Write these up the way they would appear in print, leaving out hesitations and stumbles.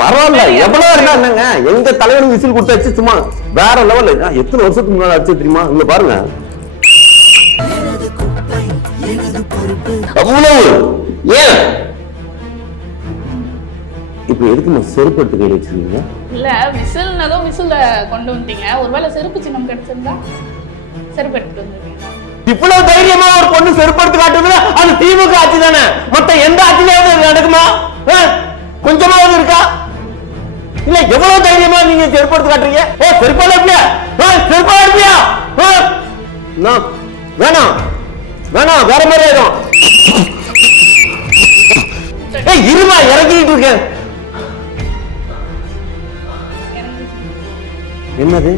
பரவாயில்ல, எவ்வளவு இருந்தா என்னங்க, எங்க தலைவனுக்கு விசில் கொடுத்தாச்சு சும்மா வேற லெவல். எத்தனை வருஷத்துக்கு முன்னாடி அடிச்சு தெரியுமா? இங்க பாருங்க, அவ்வளவு. ஏன் இப்ப எதுக்கு செருப்பு எடுத்து கையில் வச்சிருக்கீங்க? இல்ல விசில்னதும் விசில கொண்டு வந்துட்டீங்க, ஒருவேளை செருப்பு சின்னம் கிடைச்சிருந்தா செருப்பு எடுத்துட்டு வந்துருக்கீங்க. இவ்வளவு தைரியமா ஒரு பொண்ணு செருப்பு எடுத்து காட்டுறதுல அது திமுக ஆட்சி தானே, மத்த எந்த ஆட்சியிலாவது நடக்குமா? கொஞ்சமாவது இருக்கா? இல்ல எவ்வளவு தைரியமா நீங்க செருப்பு எடுத்து காட்டுறீங்க? செருப்பால இருப்பியா? செருப்பால இருப்பியா? வேணாம் வேணாம், வேற மாதிரி ஆயிடும். இருமா, இறங்கிட்டு இருக்கேன். என்னது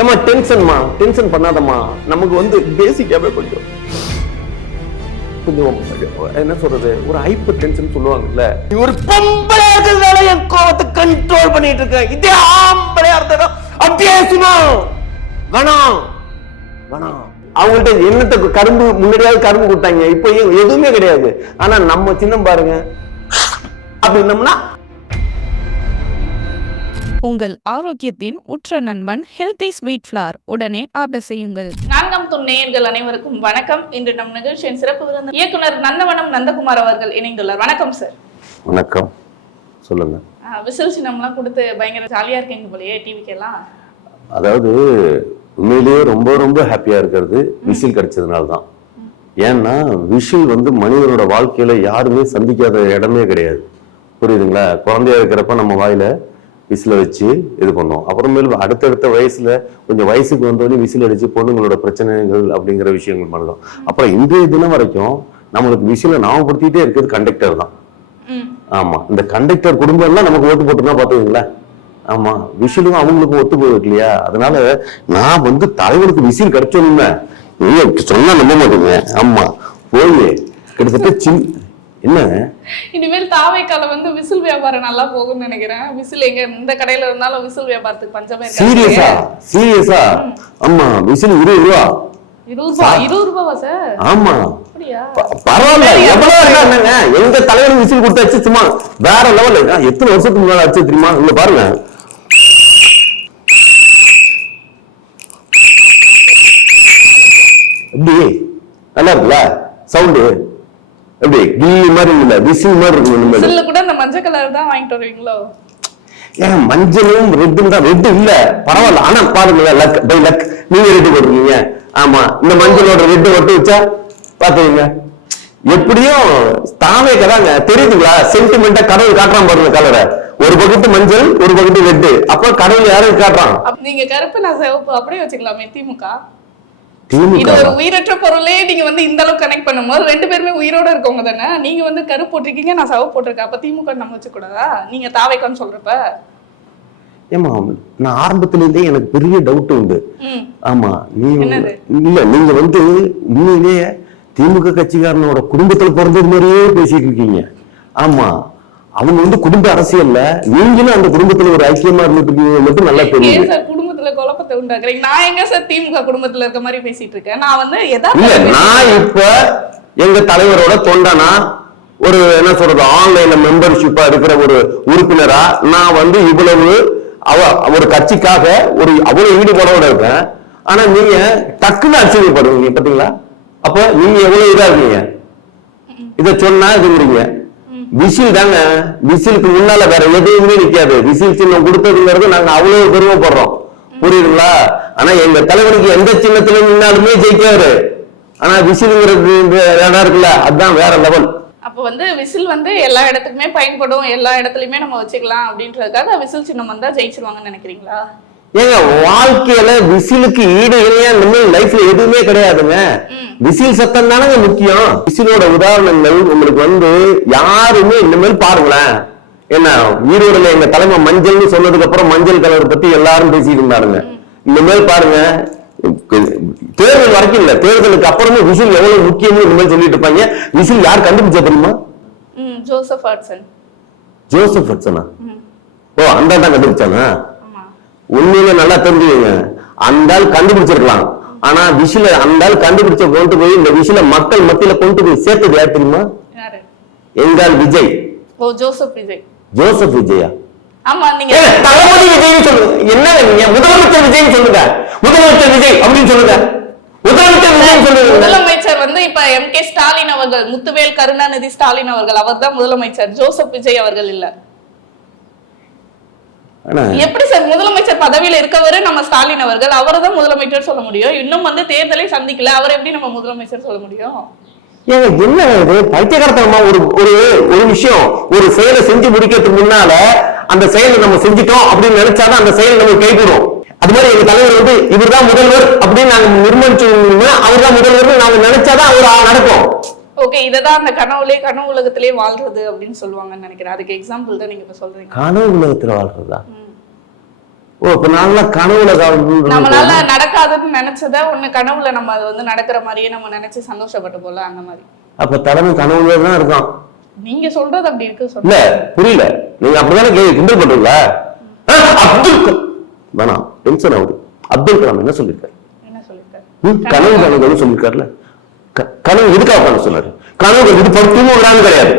ஏமா டென்ஷன்மா? டென்ஷன் பண்ணாதம்மா. நமக்கு வந்து பேசிக்காவே கொஞ்சம் என்ன சொல்றது, ஒரு ஹைப்பர் டென்ஷன் சொல்லுவாங்கல்ல. ஒரு பொம்பளையா இருக்கிறதால என் கோவத்தை கண்ட்ரோல் பண்ணிட்டு இருக்கேன். இதே ஆம்பளையா இருந்தா அப்படியே சும்மா வேணாம் வேணாம். அவங்கள்ட்ட என்னத்த கரும்பு, முன்னாடியாவது கரும்பு கொடுத்தாங்க, இப்போ எதுவுமே கிடையாது. ஆனா நம்ம சின்னம் பாருங்க அப்படின்னம்னா. உங்கள் ஆரோக்கியத்தின் உற்ற நண்பன் ஹெல்தி ஸ்வீட் ஃப்ளார் உடனே ஆர்டர் செய்யுங்கள். 4ஆம் தூண் நேயர்கள் அனைவருக்கும் வணக்கம். இன்று நம் நிகழ்ச்சியின் சிறப்பு விருந்தினர் இயக்குனர் நந்தவனம் நந்தகுமார் அவர்கள் இணைந்துள்ளார். வணக்கம் சார். வணக்கம், சொல்லுங்க. விசில் சின்னம்லாம் கொடுத்து பயங்கர ஜாலியா இருக்கீங்க போலயே டிவிக்கெல்லாம். அதாவது உண்மையிலேயே ரொம்ப ரொம்ப ஹாப்பியா இருக்கிறது விசில் கிடைச்சதுனால தான். ஏன்னா விசில் வந்து மனிதனோட வாழ்க்கையில யாருமே சந்திக்காத இடமே கிடையாது. புரியுதுங்களா? குழந்தையா இருக்கிறப்ப நம்ம வாயில விசில வச்சு இது பண்ணோம். அப்புறமேல அடுத்தடுத்த வயசுல கொஞ்சம் வயசுக்கு வந்தோடனே விசில் அடிச்சு பொண்ணுங்களோட பிரச்சனைகள் அப்படிங்கிற விஷயங்கள் பண்ணலாம். அப்புறம் இன்றைய தினம் வரைக்கும் நம்மளுக்கு விசில ஞாபகப்படுத்திட்டே இருக்கிறது கண்டக்டர் தான். ஆமா, இந்த கண்டக்டர் குடும்பம் எல்லாம் நமக்கு ஓட்டு போட்டுனா பாத்துக்கீங்களா? ஆமா, விசிலும் அவங்களுக்கு ஒத்து போயிருக்கு இல்லையா? அதனால நான் வந்து தலைவருக்கு விசில் கிடைச்சோன்னு சொன்னா நம்ப மாட்டேங்க. ஆமா, போய் கிட்டத்தட்ட என்ன இனிமேல் தாவைக்கால வந்து விசில் வியாபாரம் நல்லா போகும்னு நினைக்கிறேன். விசில் எங்க இந்த கடையில இருந்தாலும் விசில் வியாபாரத்துக்கு பஞ்சமே இருக்காது. சீரியஸா? ஆமா, விசில் 20 ரூபா. 20 ரூபாவா சார்? ஆமா, பரவாயில்ல, எவ்வளவு இருக்கா என்னங்க, எங்க தலைவருக்கு விசில் கொடுத்தாச்சு சும்மா வேற லெவல். எத்தனை வருஷத்துக்கு முன்னாடி அடிச்சு தெரியுமா? இங்க பாருங்க, எப்படி நல்லா இருக்குல்ல சவுண்டு? எப்படி கில்லி மாதிரி இல்ல, விசில் மாதிரி இருக்கு. விசில்ல கூட அந்த மஞ்சள் கலர் தான் வாங்கிட்டு வருவீங்களோ? ஏன் மஞ்சளும் ரெட்டும் தான்? ரெட் இல்ல பரவாயில்ல, ஆனா பாருங்க லக் பை லக் நீங்க ரெட்டு போட்டுருக்கீங்க. ஆமா, இந்த மஞ்சளோட ரெட்டு ஒட்டு வச்சா பாத்துக்கீங்க. எப்படியும் தாமே கதாங்க, தெரியுதுங்களா? சென்டிமெண்டா கடவுள் காட்டுறான் பாருங்க கலரை. ஒரு பக்கத்து மஞ்சள், ஒரு பக்கத்து ரெட்டு. அப்ப கடவுள் யாரும் காட்டுறான்? நீங்க கருப்பு, நான் சிவப்பு அப்படியே வச்சுக்கலாமே. திமுக இது ஒரு உயிரற்ற பொருளே நீங்க வந்து இந்த அளவுக்கு கனெக்ட் பண்ணும்போது ரெண்டு பேருமே உயிரோட இருக்கவங்க தானே. நீங்க வந்து கருப்பு போட்டிருக்கீங்க, நான் சிவப்பு போட்டிருக்கேன். அப்ப திமுக நம்ம வச்சு கூடாதா? நீங்க தாவைக்கான்னு சொல்றப்ப ஏமா, நான் ஆரம்பத்துல இருந்தே எனக்கு பெரிய டவுட் உண்டு. ஆமா, இல்ல நீங்க வந்து உண்மையிலேயே திமுக கட்சிக்காரனோட குடும்பத்துல பிறந்தது மாதிரியே பேசிட்டு இருக்கீங்க. ஆமா, அவங்க வந்து குடும்ப அரசியல்ல நீங்களும் அந்த குடும்பத்துல ஒரு ஐக்கியமா இருந்துட்டு மட்டும் நல்லா தெரியும். குடும்பத்துல குழப்பத்தை உண்டாக்குறீங்க. நான் எங்க சார் திமுக குடும்பத்துல இருக்க மாதிரி பேசிட்டு இருக்கேன்? நான் வந்து நான் இப்ப எங்க தலைவரோட தொண்டனா, ஒரு என்ன சொல்றது, ஆன்லைன்ல மெம்பர்ஷிப்பா இருக்கிற ஒரு உறுப்பினரா நான் வந்து இவ்வளவு ஒரு கட்சிக்காக ஒரு அவ்வளவு ஈடுபாடோட இருக்கேன். ஆனா நீங்க டக்குன்னு ஆச்சரியப்படுவீங்க பாத்தீங்களா? அப்ப நீங்க எவ்வளவு இதா இருக்கீங்க, இத சொன்னா இதுங்கிறீங்க. விசில் தாங்க, விசிலுக்கு முன்னால வேற எதுவுமே நிக்காது. விசில் சின்னம் கொடுத்ததுங்கிறது நாங்க அவ்வளவு பெருமைப்படுறோம். புரியுதுங்களா? ஆனா எங்க தலைவனுக்கு எந்த சின்னத்துல நின்னாலுமே ஜெயிக்காரு. ஆனா விசிலுங்கிறது இடம் இருக்குல்ல, அதுதான் வேற லெவல். அப்ப வந்து விசில் வந்து எல்லா இடத்துக்குமே பயன்படும், எல்லா இடத்துலயுமே நம்ம வச்சுக்கலாம் அப்படின்றதுக்காக விசில் சின்னம் வந்தா ஜெயிச்சிருவாங்கன்னு நினைக்கிறீங்களா? ஏங்க, வாழ்க்கையில விசிலுக்கு ஈடு இணையா இனிமேல் லைஃப்ல எதுவுமே கிடையாதுங்க. விசில் சத்தம் தானங்க முக்கியம். விசிலோட உதாரணங்கள் உங்களுக்கு வந்து யாருமே இனிமேல் பாருங்களேன். என்ன ஈரோடுல எங்க தலைமை மஞ்சள்னு சொன்னதுக்கு அப்புறம் மஞ்சள் கலர் பத்தி எல்லாரும் பேசிட்டு இருந்தாருங்க. இனிமேல் பாருங்க, தேர்தல் வரைக்கும் இல்ல, தேர்தலுக்கு அப்புறமே விசில் எவ்வளவு முக்கியம்னு இனிமேல் சொல்லிட்டு இருப்பாங்க. விசில் யார் கண்டுபிடிச்சா தெரியுமா? ஜோசப் ஹட்சன். ஜோசப் ஹட்சனா? ஓ, அந்த தான் கண்டுபிடிச்சானா? உண்மையில நல்லா தெரிஞ்சுக்கங்க, அந்த ஆள் கண்டுபிடிச்சிருக்கலாம். ஆனா விசில அந்த ஆள் கண்டுபிடிச்ச கொண்டு போய் இந்த விசில மக்கள் மத்தியில கொண்டு போய் சேர்த்தது யார் தெரியுமா? எங்கால் விஜய். ஓ ஜோசப் விஜய். ஜோசப் விஜயா? ஆமா நீங்க தளபதி விஜய் சொல்லுங்க. என்ன நீங்க முதலமைச்சர் விஜய் சொல்லுங்க. முதலமைச்சர் விஜய் அப்படின்னு சொல்லுங்க. முதலமைச்சர் விஜய் சொல்லுங்க. முதலமைச்சர் வந்து இப்ப எம்.கே. ஸ்டாலின் அவர்கள், முத்துவேல் கருணாநிதி ஸ்டாலின் அவர்கள், அவர் தான் முதலமைச்சர். ஜோசப் விஜய் அவர்கள் இல்ல. எப்படி சார் முதலமைச்சர் பதவியில இருக்கவரு நம்ம ஸ்டாலின் அவர்கள், அவரை தான் முதலமைச்சர் சொல்ல முடியும். இன்னும் வந்து தேர்தலை சந்திக்கல, அவர் எப்படி நம்ம முதலமைச்சர் சொல்ல முடியும்? ஏங்க என்ன பைத்தியகாரத்தனமா ஒரு ஒரு ஒரு விஷயம், ஒரு செயலை செஞ்சு முடிக்கிறதுக்கு முன்னால அந்த செயலை நம்ம செஞ்சுட்டோம் அப்படின்னு நினைச்சாதான் அந்த செயல் நம்ம கைகூடும். அது மாதிரி எங்க தலைவர் வந்து இவர்தான் முதல்வர் அப்படின்னு நாங்க நிர்ணயிச்சோம்னா அவர் தான் முதல்வர் நாங்க நினைச்சாதான் அவர் நடக்கும். ஓகே, இததான் அந்த கனவு உலகத்திலே வாழ்றது அப்படின்னு சொல்லுவாங்கன்னு நினைக்கிறேன். அதுக்கு எக்ஸாம்பிள் தான் நீங்க இப்ப சொல்றீங்க. கனவு உலகத்துல வாழ்றதா? ஓ, இப்ப நாங்களா கனவுல நம்மளால நடக்காதுன்னு நினைச்சத ஒண்ணு கனவுல நம்ம அது வந்து நடக்கிற மாதிரியே நம்ம நினைச்சு சந்தோஷப்பட்டு போல அந்த மாதிரி. அப்ப தலைமை கனவுல தான் இருக்கான். நீங்க சொல்றது அப்படி இருக்கு சொல்ல புரியல. நீங்க அப்படிதானே கிண்டல் பண்றீங்களா? அப்துல் வேணாம் டென்ஷன் ஆகுது. அப்துல் கலாம் என்ன சொல்லிருக்காரு? கனவு கனவு சொல்லிருக்காருல்ல. கனவு எதுக்காக பண்ண சொன்னாரு? கனவு இது படுத்தும் கிடையாது.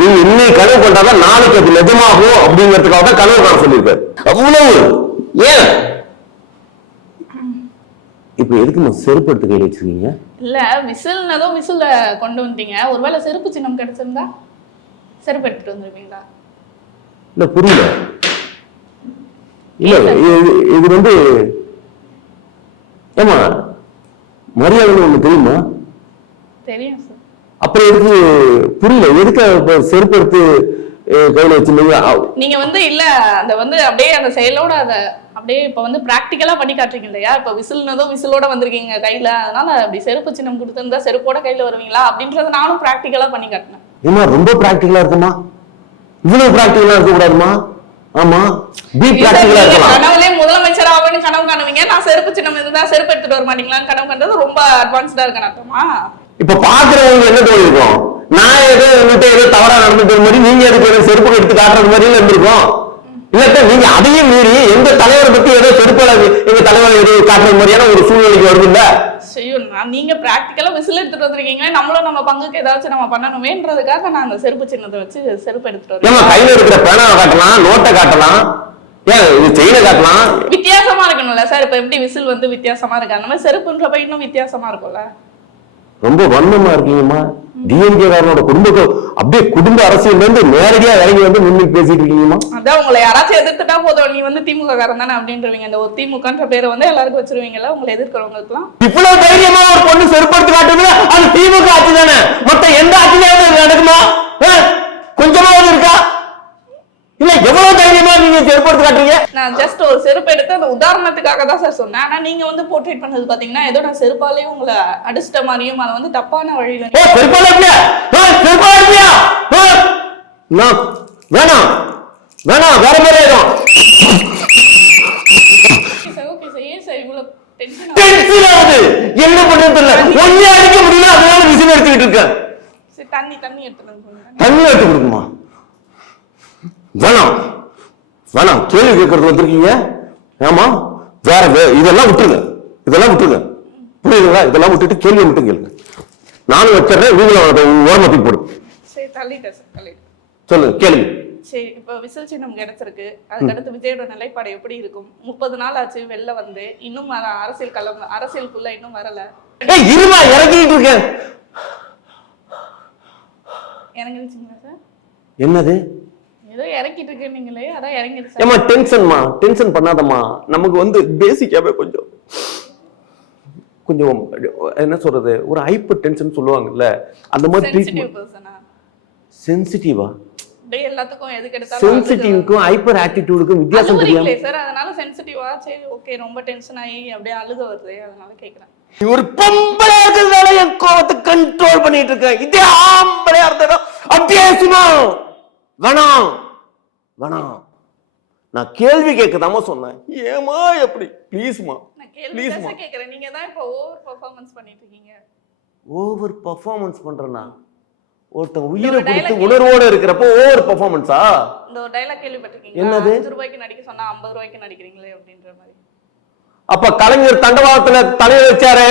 நீங்க இன்னைக்கு கனவு கொண்டாதான் நாளைக்கு அது நிஜமாகும் அப்படிங்கிறதுக்காக தான் கனவு காண சொல்லியிருக்காரு. அவ்வளவு ஏன் இப்ப எதுக்கு செருப்பு எடுத்து கையில் வச்சிருக்கீங்க? இல்ல விசில்னதோ விசில கொண்டு வந்தீங்க. ஒருவேளை செருப்பு சின்னம் கிடைச்சிருந்தா செருப்பு எடுத்துட்டு வந்துருவீங்களா? இல்ல புரியல. இல்ல இது வந்து ஏமா மரியாதை ஒண்ணு தெரியுமா? தெரியும் சார். அப்புறம் எதுக்கு புரியல, எதுக்கு செருப்பு எடுத்து கையில வச்சிருந்தீங்க? நீங்க வந்து இல்ல அந்த வந்து அப்படியே அந்த செயலோட அத அப்படியே இப்ப வந்து பிராக்டிகலா பண்ணி காட்டுறீங்க இல்லையா? இப்ப விசில்னதோ விசிலோட வந்திருக்கீங்க கையில, அதனால அப்படி செருப்பு சின்னம் கொடுத்திருந்தா செருப்போட கையில வருவீங்களா அப்படின்றத நானும் பிராக்டிகலா பண்ணி காட்டினேன். ஏமா ரொம்ப பிராக்டிகலா இருக்குமா? இவ்வளவு பிராக்டிகலா இருக்க கூடாதுமா? ஆமா பி பிராக்டிகலா இருக்கலாம். கனவுலே முதலமைச்சர் ஆகணும்னு கனவு காணுவீங்க, நான் செருப்பு சின்னம் இருந்தா செருப்பு எடுத்துட்டு வர மாட்டீங்களான்னு கனவு கண்டது ரொம்ப அட்வான்ஸ்டா இருக்கேன் அர்த்தமா? இப்ப பாக்குறவங்க என்ன தோணிருக்கும்? நான் ஏதோ தவறா நடந்துட்டு மாதிரி நீங்க எதுக்கு செருப்பு எடுத்து காட்டுறது மாதிரி இருந்திருக்கும். இல்ல நீங்க அதையும் மீறி எங்க தலைவரை பத்தி ஏதோ செருப்பால எங்க தலைவரை ஏதோ காட்டுறது மாதிரியான ஒரு சூழ்நிலைக்கு வருது இல்ல? நீங்க பிராக்டிகலா விசில் எடுத்துட்டு வந்திருக்கீங்க, நம்மளும் நம்ம பங்குக்கு ஏதாச்சும் நம்ம பண்ணணுமேன்றதுக்காக நான் அந்த செருப்பு சின்னத்தை வச்சு செருப்பு எடுத்துட்டு வரேன். கையில இருக்கிற பேனாவை காட்டலாம், நோட்டை காட்டலாம், காட்டலாம். வித்தியாசமா இருக்கணும்ல சார். இப்ப எப்படி விசில் வந்து வித்தியாசமா இருக்கு, அந்த மாதிரி செருப்புன்றப்ப இன்னும் வித்தியாசமா இருக்கும்ல. ரொம்ப வன்மமா இருக்கீங்கம்மா. டிஎம்கே காரனோட அப்படியே குடும்ப அரசியல் இருந்து நேரடியா இறங்கி வந்து முன்னிட்டு பேசிட்டு இருக்கீங்கம்மா. அதான் உங்களை யாராச்சும் எதிர்த்துட்டா போதும், நீ வந்து திமுக காரன் தானே அப்படின்றவங்க. இந்த ஒரு திமுகன்ற பேரை வந்து எல்லாருக்கும் வச்சிருவீங்கல்ல உங்களை எதிர்க்கிறவங்களுக்கு எல்லாம். இவ்வளவு தைரியமா ஒரு பொண்ணு செருப்படுத்தி காட்டுது, அது திமுக ஆட்சி தானே. மொத்த எந்த ஆட்சியாவது நடக்குமா? கொஞ்சமாவது இருக்கா? இல்ல எவ்வளவு தைரியமா நீங்க செருப்படுத்தி காட்டுறீங்க? நான் ஜஸ்ட் ஒரு செருப்பு எடுத்து அந்த உதாரணத்துக்காக தான் சார் சொன்னேன். ஆனா நீங்க வந்து போர்ட்ரேட் பண்ணது பாத்தீங்கன்னா ஏதோ நான் செருப்பாலேயே உங்களை அடிச்சிட்ட மாதிரியும் அதை வந்து தப்பான வழியில. வேணாம் வேணாம் வேற மாதிரி ஆயிடும். என்ன பண்றது தெரியல, ஒன்னே அடிக்க முடியல, அதனால விசில் எடுத்துக்கிட்டு இருக்கேன். தண்ணி எடுத்து தண்ணி எடுத்து கொடுக்குமா? வேணாம் வேணாம் கேள்வி கேட்கறது வந்திருக்கீங்க. ஆமா வேற இதெல்லாம் விட்டுருங்க, இதெல்லாம் விட்டுருங்க, புரியுதுங்களா? இதெல்லாம் விட்டுட்டு கேள்வி மட்டும் கேளுங்க. நானும் வச்சிடறேன், நீங்களும் ஓரமத்துக்கு போடு. சொல்லுங்க கேளுங்க. சரி, இப்ப விசில் சின்னம் கிடைச்சிருக்கு, அதுக்கடுத்து விஜயோட நிலைப்பாடு எப்படி இருக்கும்? 30 நாள் ஆச்சு வெளில வந்து, இன்னும் அரசியலுக்குள்ள இன்னும் வரல. இருமா இறங்கிட்டு இருக்கேன். இறங்கிடுச்சுங்களா சார்? என்னது ஏதோ இறக்கிட்டு இருக்கீங்களே, அதான் இறங்கிடுச்சு. ஏமா டென்ஷன் பண்ணாதம்மா. நமக்கு வந்து பேசிக்காவே கொஞ்சம் என்ன சொல்றது, ஒரு ஹைப்பர் டென்ஷன் சொல்லுவாங்கல்ல, அந்த மாதிரி சென்சிட்டிவா? எல்லாத்துக்கும் எதுக்கு எடுத்தாலும் சென்சிட்டிவ்க்கும் ஹைப்பர் ஆட்டிட்யூடுக்கும் வித்தியாசம் தெரியாம சார், அதனால சென்சிட்டிவா சரி ஓகே ரொம்ப டென்ஷன் ஆகி அப்படியே அழுக வருது, அதனால கேக்குறேன். ஒரு பொம்பளையா இருக்கிறதால என் கோவத்தை கண்ட்ரோல் பண்ணிட்டு இருக்கேன். இதே ஆம்பளையா இருந்தா அப்படியே சும்மா வேணாம் வேணாம். நான் கேள்வி கேட்கதாமா சொன்னேன். ஏமா எப்படி ப்ளீஸ்மா ப்ளீஸ்மா கேக்குறேன். நீங்க தான் இப்ப ஓவர் பெர்ஃபார்மன்ஸ் பண்ணிட்டு இருக்கீங்க. ஓவர் பெர்ஃபார்மன்ஸ் பண்றேனா? ஒருத்தன் உயிரை கொடுத்து உணர்வோட இருக்கிறப்போ ஓவர் பெர்ஃபார்மன்ஸா? இந்த ஒரு டயலாக் கேள்விப்பட்டிருக்கீங்க, என்னது? 5 ரூபாய்க்கு நடிக்க சொன்னா 50 ரூபாய்க்கு நடிக்கிறீங்களே அப்படின்ற மாதிரி. அப்ப கலைஞர் தண்டவாளத்துல தலையை வச்சாரு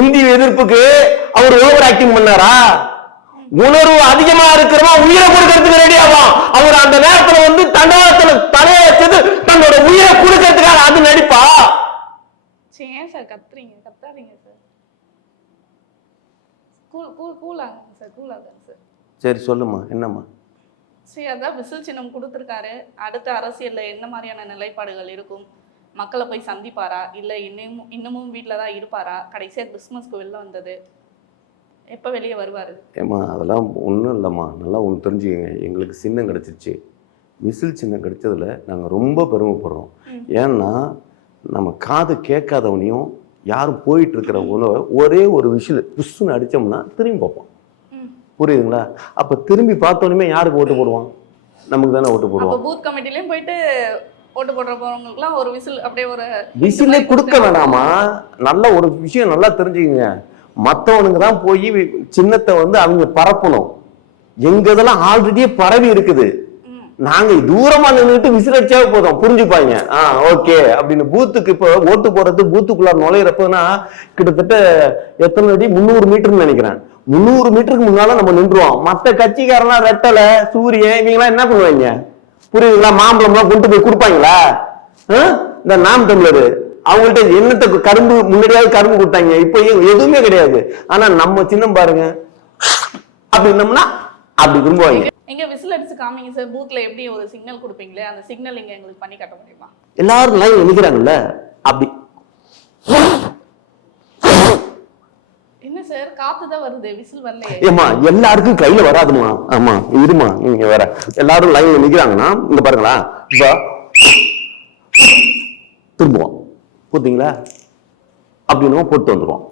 இந்தி எதிர்ப்புக்கு, அவர் ஓவர் ஆக்டிங் பண்ணாரா? உணர்வு அதிகமா இருக்கிறவன் உயிரை கொடுக்கறதுக்கு ரெடியாவான். அவர் அந்த நேரத்துல வந்து தண்டவாளத்துல தலைய வச்சது தன்னோட உயிரை கொடுக்கறதுக்காக. அது நடிப்பா? சரி, ஏன் சார் கத்தாதீங்க சார். கூலாங்க சார். சரி சொல்லுமா, என்னம்மா? சரி, அதான் விசில் சின்னம் கொடுத்துருக்காரு. அடுத்த அரசியல்ல என்ன மாதிரியான நிலைப்பாடுகள் இருக்கும்? மக்களை போய் சந்திப்பாரா, இல்ல இன்னமும் வீட்டில தான் இருப்பாரா? கடைசியா கிறிஸ்துமஸ்க்கு வெளில வந்தது, எப்ப வெளியே வருவாரு? ஏம்மா அதெல்லாம் ஒன்றும் இல்லைம்மா. நல்லா ஒன்று தெரிஞ்சுக்கங்க, எங்களுக்கு சின்னம் கிடைச்சிருச்சு. விசில் சின்னம் கிடைச்சதுல நாங்கள் ரொம்ப பெருமைப்படுறோம். ஏன்னா நம்ம காது கேட்காதவனையும் யாரும் போயிட்டு இருக்கிறவங்களோ ஒரே ஒரு விசில் புஷ்ஷுன்னு அடித்தோம்னா திரும்பி பார்ப்போம். புரியுதுங்களா? அப்போ திரும்பி பார்த்தோன்னே யாருக்கு ஓட்டு போடுவான்? நமக்கு தானே ஓட்டு போடுவான். பூத் கமிட்டிலையும் போயிட்டு ஓட்டு போடுற போறவங்களுக்குலாம் ஒரு விசில் அப்படியே ஒரு விசிலே கொடுக்க வேணாமா? நல்ல ஒரு விஷயம் நல்லா தெரிஞ்சுக்கங்க. மற்றவனுங்க தான் போய் சின்னத்தை வந்து அவங்க பரப்பணும். எங்க இதெல்லாம் ஆல்ரெடியே பரவி இருக்குது. நாங்க தூரமா நின்றுட்டு விசில் அடிச்சாவே போதும், புரிஞ்சுப்பாங்க. ஓகே அப்படின்னு. பூத்துக்கு இப்போ ஓட்டு போறது பூத்துக்குள்ள நுழையிறப்பனா கிட்டத்தட்ட எத்தனை அடி, 300 மீட்டர்னு நினைக்கிறேன். 300 மீட்டருக்கு முன்னால நம்ம நின்றுவோம். மற்ற கட்சிக்காரெல்லாம் ரெட்டலை, சூரியன் இவங்கெல்லாம் என்ன பண்ணுவாங்க? புரியுதுங்களா? மாம்பழம்லாம் கொண்டு போய் கொடுப்பாங்களா? இந்த நாம் தமிழர் அவங்கள்ட்ட என்னத்தை கரும்பு, முன்னாடியாவது கரும்பு கொடுத்தாங்க, இப்ப எதுவுமே கிடையாது. ஆனா நம்ம சின்னம் பாருங்க, அப்படின்னம்னா அப்படி விரும்புவாங்க. எங்க விசில் அடிச்சு காமிங்க சார். பூத்ல எப்படி ஒரு சிக்னல் கொடுப்பீங்களே, அந்த சிக்னல் இங்க எங்களுக்கு பண்ணி காட்ட முடியுமா? எல்லாரும் லைன் நிக்கிறாங்கல்ல, அப்படி. என்ன சார், காத்துதான் வருது, விசில் வரலையே. ஏமா எல்லாருக்கும் கையில வராதுமா. ஆமா இருமா, நீங்க வேற. எல்லாரும் லைன்ல நிக்கிறாங்கன்னா இங்க பாருங்களா, இப்ப திரும்புவோம். புரியுதுங்களா? அப்படின்னு போட்டு வந்துருவோம்.